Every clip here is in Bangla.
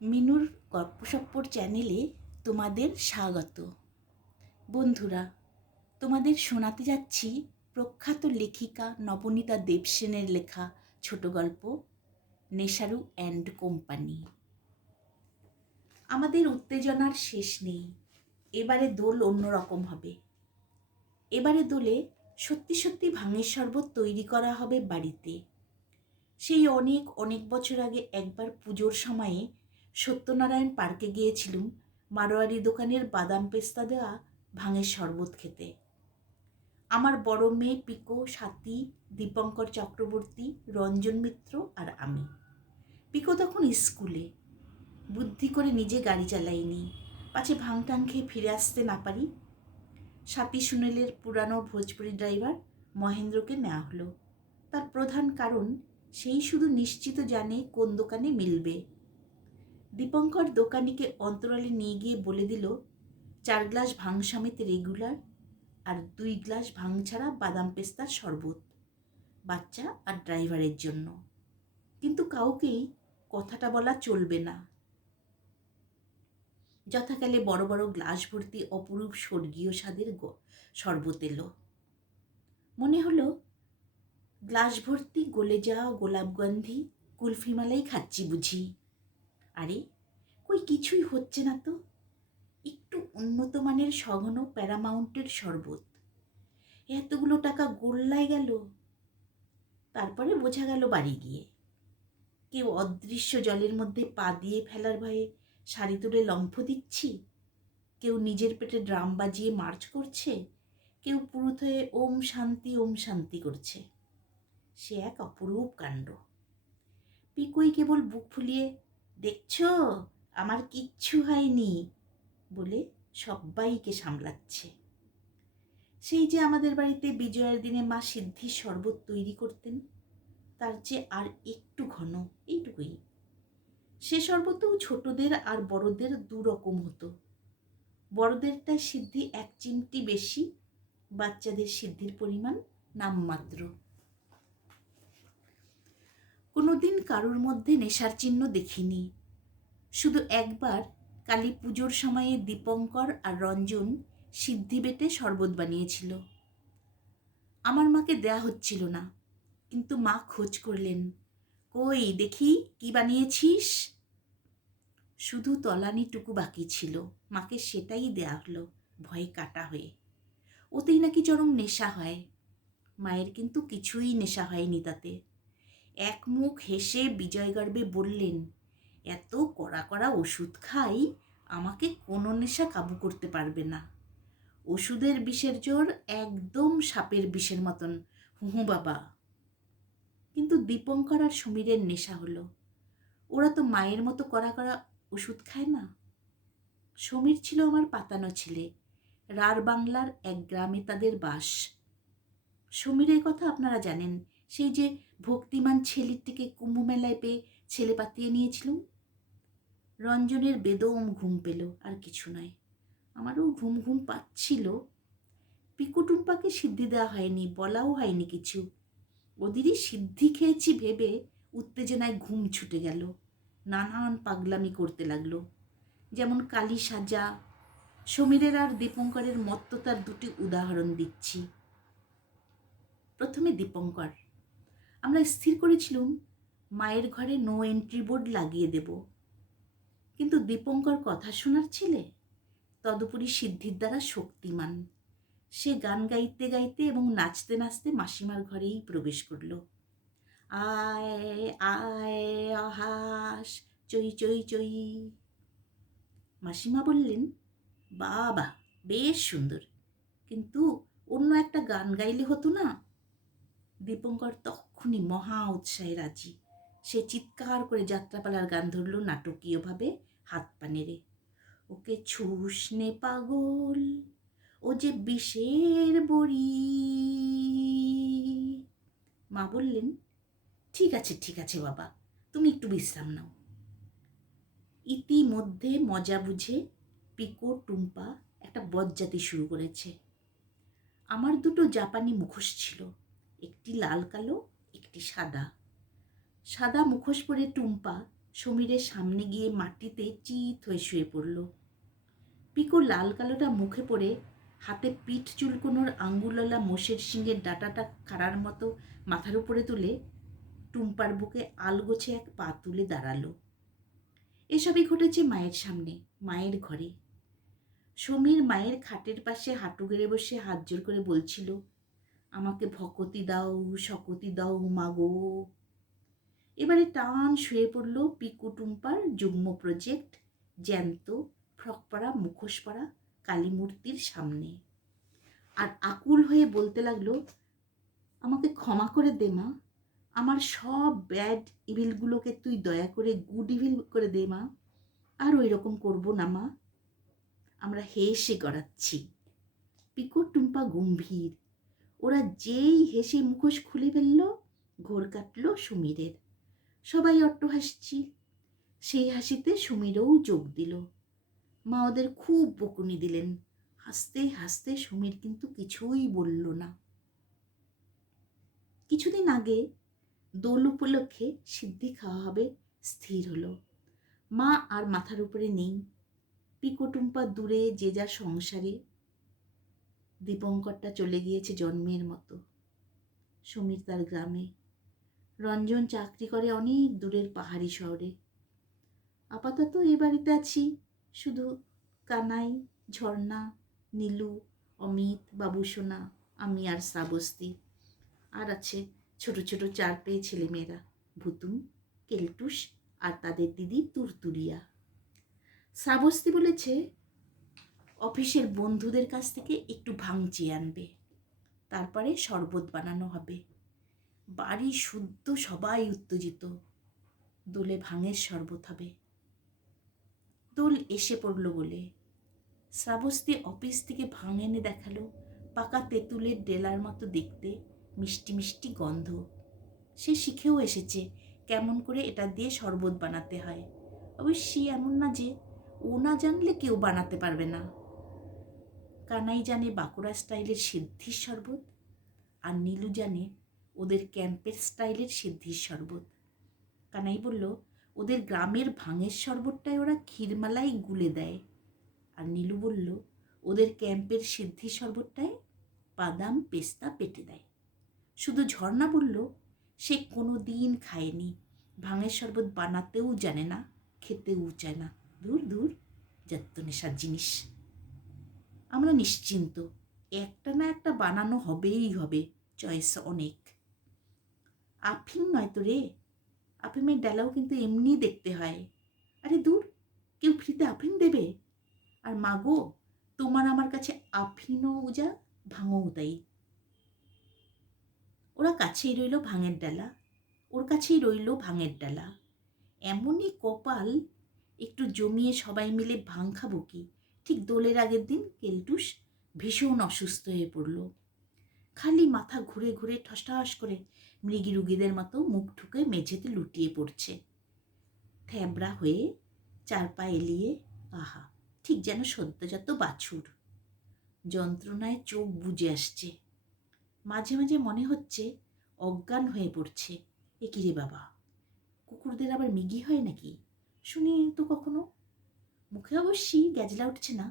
মিনুর গল্পসপ্পর চ্যানেলে তোমাদের স্বাগত। বন্ধুরা, তোমাদের শোনাতে যাচ্ছি প্রখ্যাত লেখিকা নবনীতা দেবসেনের লেখা ছোট গল্প নেশারু অ্যান্ড কোম্পানি। আমাদের উত্তেজনার শেষ নেই। এবারে দোল অন্যরকম হবে। এবারে দোলে সত্যি সত্যি ভাঙের শরবত তৈরি করা হবে বাড়িতে। সেই অনেক অনেক বছর আগে একবার পুজোর সময়ে সত্যনারায়ণ পার্কে গিয়েছিলুম মারোয়ারি দোকানের বাদাম পেস্তা দেওয়া ভাঙের শরবত খেতে। আমার বড় মেয়ে পিকো, সাথী, দীপঙ্কর চক্রবর্তী, রঞ্জন মিত্র আর আমি। পিকো তখন স্কুলে। বুদ্ধি করে নিজে গাড়ি চালাইনি, পাছে ভাঙটাং খেয়ে ফিরে আসতে না পারি। সাথী সুনীলের পুরানো ভোজপুরি ড্রাইভার মহেন্দ্রকে নেওয়া হলো। তার প্রধান কারণ, সেই শুধু নিশ্চিত জানে কোন দোকানে মিলবে। দীপঙ্কর দোকানিকে অন্তরালে নিয়ে গিয়ে বলে দিল 4 গ্লাস ভাং সমেত রেগুলার আর 2 গ্লাস ভাং ছাড়া বাদাম পেস্তার শরবত, বাচ্চা আর ড্রাইভারের জন্য। কিন্তু কাউকেই কথাটা বলা চলবে না। যথাকালে বড় বড় গ্লাস ভর্তি অপরূপ স্বর্গীয় স্বাদের শরবত এলো। মনে হলো গ্লাস ভর্তি গলে যাওয়া গোলাপগন্ধি কুলফি মালাই খাচ্ছি বুঝি। আরে কই কিছুই হচ্ছে না তো। একটু উন্নত মানের সঘন প্যারামাউন্টের শরবত। এতগুলো টাকা গোল্লায় গেল। তারপরে বোঝা গেল বাড়ি গিয়ে কেউ অদৃশ্য জলের মধ্যে পা দিয়ে ফেলার ভয়ে শাড়ি তুলে লম্ফ দিচ্ছি, কেউ নিজের পেটে ড্রাম বাজিয়ে মার্চ করছে, কেউ পুরুত হয়ে ওম শান্তি করছে। সে এক অপরূপ কাণ্ড। পিকুই কেবল বুক ফুলিয়ে দেখছো আমার কিচ্ছু হয়নি বলে সব্বাইকে সামলাচ্ছে। সেই যে আমাদের বাড়িতে বিজয়ার দিনে মা সিদ্ধির শরবত তৈরি করতেন, তার চেয়ে আর একটু ঘন, এইটুকুই। সে শরবতও ছোটদের আর বড়দের দুরকম হতো। বড়দেরটায় সিদ্ধি 1 চিমটি বেশি, বাচ্চাদের সিদ্ধির পরিমাণ নামমাত্র। কোনোদিন কারুর মধ্যে নেশার চিহ্ন দেখিনি। শুধু একবার কালী পুজোর সময়ে দীপঙ্কর আর রঞ্জন সিদ্ধি বেটে শরবত বানিয়েছিল। আমার মাকে দেয়া হচ্ছিল না, কিন্তু মা খোঁজ করলেন, কই দেখি কি বানিয়েছিস। শুধু তলানিটুকু বাকি ছিল, মাকে সেটাই দেয়া হলো ভয়ে কাটা হয়ে। ওতেই নাকি চরম নেশা হয়। মায়ের কিন্তু কিছুই নেশা হয়নি তাতে। এক মুখ হেসে বিজয়গর্বে বললেন, এত কড়া কড়া ওষুধ খাই, আমাকে কোনো নেশা কাবু করতে পারবে না। ওষুধের বিষের জোর একদম সাপের বিষের মতন, হুহু বাবা। কিন্তু দীপঙ্কর আর সমীরের নেশা হলো। ওরা তো মায়ের মতো কড়া কড়া ওষুধ খায় না। সমীর ছিল আমার পাতানো ছেলে। রার বাংলার এক গ্রামে তাদের বাস। সমীরের কথা আপনারা জানেন, সেই যে ভক্তিমান ছেলেটিকে কুম্ভ মেলায় পেয়ে ছেলে পাতিয়ে নিয়েছিলুম। রঞ্জনের বেদম ঘুম পেল, আর কিছু নয়। আমারও ঘুম ঘুম পাচ্ছিল। পিকুটুম্পাকে সিদ্ধি দেওয়া হয়নি, বলাও হয়নি কিছু। ওদেরই সিদ্ধি খেয়েছি ভেবে উত্তেজনায় ঘুম ছুটে গেল। নানান পাগলামি করতে লাগলো, যেমন কালী সাজা। সমীরের আর দীপঙ্করের মত্ততার 2টি উদাহরণ দিচ্ছি। প্রথমে দীপঙ্কর। আমরা স্থির করেছিলুম মায়ের ঘরে নো এন্ট্রি বোর্ড লাগিয়ে দেব। কিন্তু দীপঙ্কর কথা শোনার ছেলে, তদুপরি সিদ্ধির দ্বারা শক্তিমান। সে গান গাইতে গাইতে এবং নাচতে নাচতে মাসিমার ঘরেই প্রবেশ করল। আয় আয় অহাস চই চই চই। মাসিমা বললেন, বাবা বেশ সুন্দর, কিন্তু অন্য একটা গান গাইলে হতো না? দীপঙ্কর তক্ষুনি মহা উৎসাহে রাজি। সে চিৎকার করে যাত্রাপালার গান ধরল নাটকীয়ভাবে, হাত পা নেড়ে। ওকে ছুস নে পাগল, ও যে বিষের বড়ি। মা বললেন, ঠিক আছে বাবা, তুমি একটু বিশ্রাম নাও। ইতিমধ্যে মজা বুঝে পিকো টুম্পা একটা বজ্জাতি শুরু করেছে। আমার 2টো জাপানি মুখোশ ছিল, একটি লাল কালো, একটি সাদা। সাদা মুখোশ পরে টুম্পা সমীরের সামনে গিয়ে মাটিতে চিত হয়ে শুয়ে পড়ল। পিকো লাল কালোটা মুখে পড়ে হাতে পিঠ চুলকোনোর আঙ্গুলওয়ালা মোষের শিঙের ডাঁটাটা খাড়ার মতো মাথার উপরে তুলে টুম্পার বুকে আলগোছে এক পা তুলে দাঁড়ালো। এসবই ঘটেছে মায়ের সামনে, মায়ের ঘরে। সমীর মায়ের খাটের পাশে হাঁটু গেড়ে বসে হাত জোর করে বলছিল, আমাকে ভকতি দাও, শকতি দাও মাগো। এবারে টান শুয়ে পড়ল পিকু টুম্পার যুগ্ম প্রজেক্ট জ্যান্ত ফ্রক পরা মুখোশ পরা কালী মূর্তির সামনে, আর আকুল হয়ে বলতে লাগলো, আমাকে ক্ষমা করে দে মা, আমার সব ব্যাড ইভিলগুলোকে তুই দয়া করে গুড ইভিল করে দে মা, আর ওই রকম করবো না মা। আমরা হেসে গড়াচ্ছি। পিকো টুম্পা গম্ভীর। ওরা যেই হেসে মুখোশ খুলে ফেলল, ঘোর কাটল সমীরের। সবাই অট্ট হাসছি। সেই হাসিতে সমীরও যোগ দিল। মা ওদের খুব বকুনি দিলেন। হাসতে হাসতে সমীর কিন্তু কিছুই বলল না। কিছুদিন আগে দোল উপলক্ষে সিদ্ধি খাওয়া হবে স্থির হলো। মা আর মাথার উপরে নেই। পিকো টুম্পা দূরে যে যার সংসারে। দীপঙ্করটা চলে গিয়েছে জন্মের মতো। সমীর তার গ্রামে। রঞ্জন চাকরি করে অনেক দূরের পাহাড়ি শহরে। আপাতত এ বাড়িতে আছি শুধু কানাই, ঝর্ণা, নীলু, অমিত, বাবুসোনা, আমি আর শ্রাবস্তি। আর আছে ছোট ছোট চার পেয়ে ছেলেমেয়েরা, ভুতুম, কেলটুস আর তাদের দিদি তুরতুরিয়া। শ্রাবস্তি বলেছে অফিসের বন্ধুদের কাছ থেকে একটু ভাং চেয়ে আনবে, তারপরে শরবত বানানো হবে। বাড়ি শুদ্ধ সবাই উত্তেজিত। দোলে ভাঙের শরবত হবে। দোল এসে পড়ল বলে শ্রাবস্তি অফিস থেকে ভাঙ এনে দেখালো, পাকা তেঁতুলের ডেলার মতো দেখতে, মিষ্টি মিষ্টি গন্ধ। সে শিখেও এসেছে কেমন করে এটা দিয়ে শরবত বানাতে হয়। অবশ্যই এমন না যে ও না জানলে কেউ বানাতে পারবে না। কানাই জানে বাঁকুড়া স্টাইলের সিদ্ধির শরবত, আর নীলু জানে ওদের ক্যাম্পের স্টাইলের সিদ্ধির শরবত। কানাই বলল, ওদের গ্রামের ভাঙের শরবতটায় ওরা ক্ষীরমালাই গুলে দেয়। আর নীলু বলল, ওদের ক্যাম্পের সিদ্ধি শরবতটায় বাদাম পেস্তা পেটে দেয়। শুধু ঝর্ণা বলল, সে কোনো দিন খায়নি, ভাঙের শরবত বানাতেও জানে না, খেতেও চায় না। দূর দূর, যত নেশার জিনিস। আমরা নিশ্চিন্ত, একটা না একটা বানানো হবেই হবে, চয়েস অনেক। আফিম নয় তো রে, আফিমের ডালাও কিন্তু এমনি দেখতে হয়। আরে দূর, কেউ ফ্রিতে আফিম দেবে? আর মাগো, তোমার আমার কাছে আফিনও যা, ভাঙও তাই। ওরা কাছেই রইল ভাঙের ডালা, ওর কাছেই রইল ভাঙের ডালা। এমনই কপাল, একটু জমিয়ে সবাই মিলে ভাং খাবো কি, ঠিক দোলের আগের দিন কেলটুস ভীষণ অসুস্থ হয়ে পড়ল। খালি মাথা ঘুরে ঘুরে ঠসঠাস করে মৃগী রুগীদের মতো মুখ ঠুকে মেঝেতে লুটিয়ে পড়ছে, থ্যাবড়া হয়ে চার পা এলিয়ে। আহা, ঠিক যেন সদ্যজাত বাছুর। যন্ত্রণায় চোখ বুজে আসছে। মাঝে মাঝে মনে হচ্ছে অজ্ঞান হয়ে পড়ছে। এ কি রে বাবা, কুকুরদের আবার মিগি হয় নাকি? শুনি তো কখনো। মুখে অবশ্যই গ্যাজলা উঠছে না।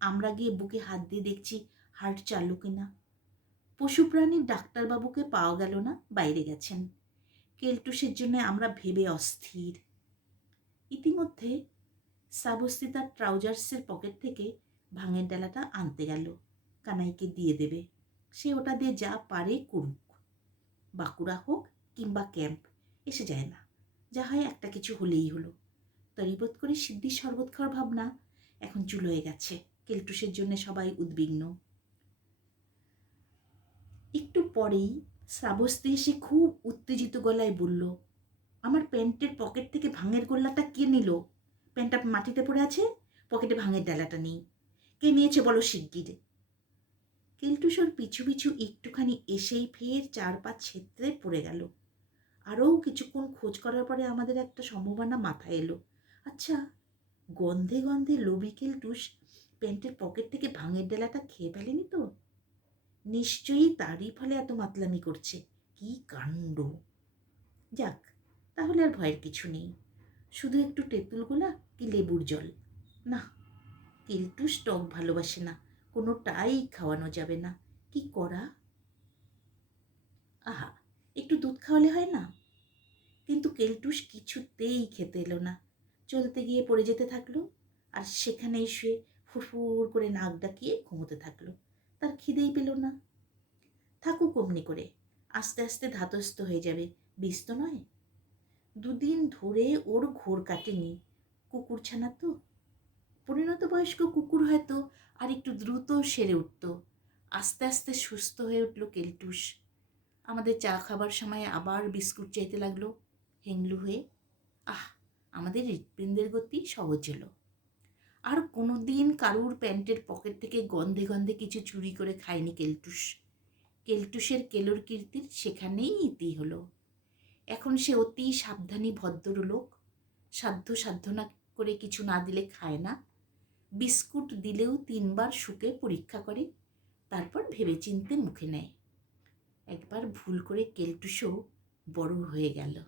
আমরা গিয়ে বুকে হাত দিয়ে দেখছি হার্ট চালু কিনা। পশু প্রাণীর ডাক্তারবাবুকে পাওয়া গেল না, বাইরে গেছেন। কেলটুসের জন্য আমরা ভেবে অস্থির। ইতিমধ্যে শ্রাবস্তি তার ট্রাউজার্সের পকেট থেকে ভাঙের ডালাটা আনতে গেল, কানাইকে দিয়ে দেবে। সে ওটা দিয়ে যা পারে করুক, বাঁকুড়া হোক কিংবা ক্যাম্প, এসে যায় না, যা হয় একটা কিছু হলেই হলো। তরিবোধ করে সিদ্ধির শরবত খাওয়ার ভাবনা এখন চুল হয়ে গেছে। কেলটুসের জন্য সবাই উদ্বিগ্ন। একটু পরেই শ্রাবস্তি এসে খুব উত্তেজিত গলায় বলল, আমার প্যান্টের পকেট থেকে ভাঙের গোল্লাটা কে নিল? প্যান্টটা মাটিতে পড়ে আছে, পকেটে ভাঙের ডালাটা নেই। কে নিয়েছে বলো শিগগির। কেলটুসোর পিছু পিছু একটুখানি এসেই ফের চার পা ছেত্রে পড়ে গেল। আরও কিছুক্ষণ খোঁজ করার পরে আমাদের একটা সম্ভাবনা মাথায় এলো। আচ্ছা, গন্ধে গন্ধে লোভী কেলটুস প্যান্টের পকেট থেকে ভাঙের ডালাটা খেয়ে ফেলেনি তো? নিশ্চয়ই তারই ফলে এত মাতলামি করছে। কি কাণ্ড! যাক, তাহলে আর ভয়ের কিছু নেই। শুধু একটু তেঁতুল গোলা কি লেবুর জল? না, কেলটুস টক ভালোবাসে না, কোনোটাই খাওয়ানো যাবে না। কি করা? আহা, একটু দুধ খাওয়ালে হয় না? কিন্তু কেলটুস কিছুতেই খেতে এলো না। চলতে গিয়ে পড়ে যেতে থাকলো, আর সেখানেই শুয়ে ফুরফুর করে নাক ডাকিয়ে ঘুমোতে থাকলো। তার খিদেই পেল না। থাকুক অমনি করে, আস্তে আস্তে ধাতস্থ হয়ে যাবে, বিষ তো নয়। দুদিন ধরে ওর ঘোর কাটেনি। কুকুরছানা তো, পরিণত বয়স্ক কুকুর হয়তো আর একটু দ্রুত সেরে উঠত। আস্তে আস্তে সুস্থ হয়ে উঠল কেলটুস। আমাদের চা খাবার সময় আবার বিস্কুট চাইতে লাগলো হেংলু হয়ে। আহ, আমাদের হৃৎপিণ্ডের গতি সহজ হলো। আর কোনো দিন কারুর প্যান্টের পকেট থেকে গন্ধে গন্ধে কিছু চুরি করে খায়নি কেলটুস। কেলটুসের কেলোর কীর্তির সেখানেই ইতি হলো। এখন সে অতি সাবধানী ভদ্রলোক। সাধ্য সাধনা করে কিছু না দিলে খায় না। বিস্কুট দিলেও 3বার শুকে পরীক্ষা করে, তারপর ভেবেচিন্তে মুখে নেয়। একবার ভুল করে কেলটুসও বড় হয়ে গেল।